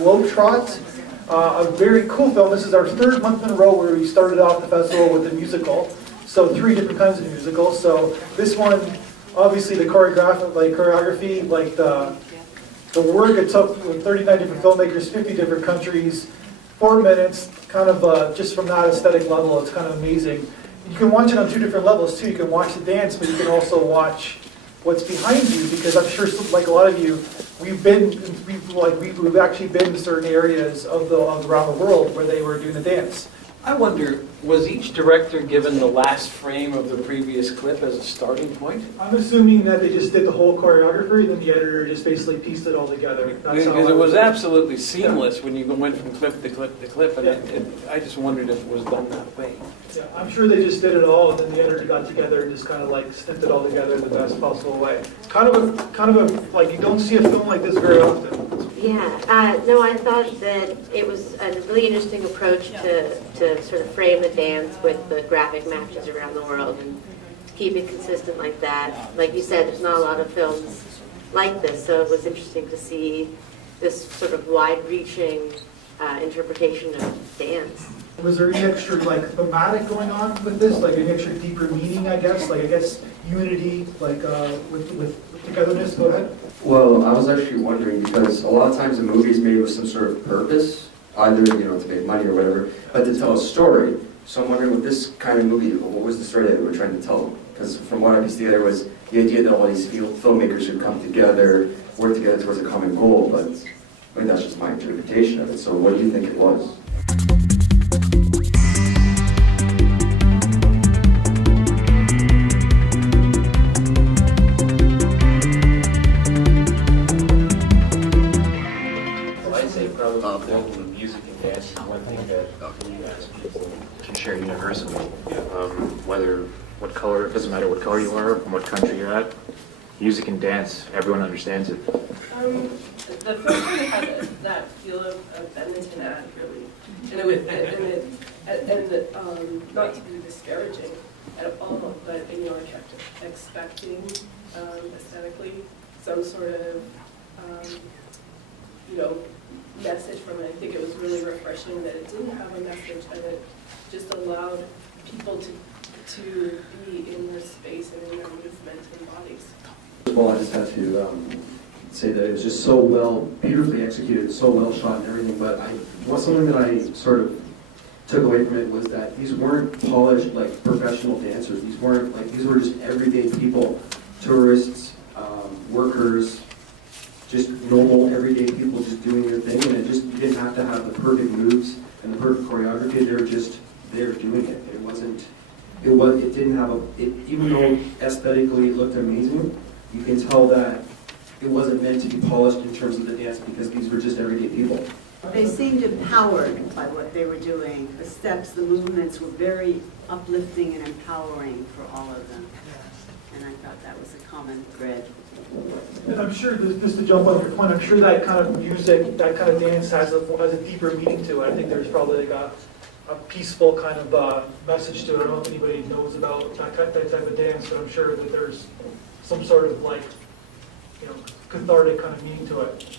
TROT, a very cool film. This is our third month in a row where we started off the festival with a musical. So 3 different kinds of musicals. So this one, obviously the choreography, like the work it took with 39 different filmmakers, 50 different countries, 4 minutes, kind of just from that aesthetic level, it's kind of amazing. You can watch it on 2 different levels too. You can watch the dance, but you can also watch what's behind you, because I'm sure, like a lot of you, we've actually been to certain areas of around the world where they were doing the dance. I wonder, was each director given the last frame of the previous clip as a starting point? I'm assuming that they just did the whole choreography, and then the editor just basically pieced it all together. Because it was absolutely seamless when you went from clip to clip to clip, and I just wondered if it was done that way. Yeah, I'm sure they just did it all, and then the editor got together and just kind of like snipped it all together in the best possible way. Kind of a like, you don't see a film like this very often. Yeah, no, I thought that it was a really interesting approach to sort of frame the dance with the graphic matches around the world and keep it consistent like that. Like you said, there's not a lot of films like this, so it was interesting to see this sort of wide-reaching interpretation of dance. Was there any extra like thematic going on with this? Like any extra deeper meaning, I guess? Like I guess unity, like with togetherness. Go ahead. Well, I was actually wondering, because a lot of times a movie is made with some sort of purpose, either to make money or whatever, but to tell a story. So I'm wondering, with this kind of movie, what was the story that they were trying to tell? Because from what I pieced together was the idea that all these filmmakers should come together, work together towards a common goal. But I mean, that's just my interpretation of it. So what do you think it was? Both the music and dance is one thing that you as people can share universally. It doesn't matter what color you are, from what country you're at, music and dance, everyone understands it. The first one had that feel of Edmonton ad, really. And not to be disparaging at all, but I kept expecting aesthetically some sort of message from it. I think it was really refreshing that it didn't have a message, and it just allowed people to be in their space and in their movement and bodies. Well, I just had to say that it was just so well, beautifully executed, so well shot and everything, but something that I sort of took away from it was that these weren't polished, like, professional dancers. These were just everyday people, tourists, workers, just normal, everyday people just doing their thing, and you didn't have to have the perfect moves and the perfect choreography. They were just there doing it. It didn't have even though aesthetically it looked amazing, you can tell that it wasn't meant to be polished in terms of the dance, because these were just everyday people. They seemed empowered by what they were doing. The steps, the movements were very uplifting and empowering for all of them. And I thought that was a common thread. And I'm sure, just to jump on your point, I'm sure that kind of music, that kind of dance has a deeper meaning to it. I think there's probably like a peaceful kind of message to it. I don't know if anybody knows about that type of dance, but I'm sure that there's some sort of cathartic kind of meaning to it.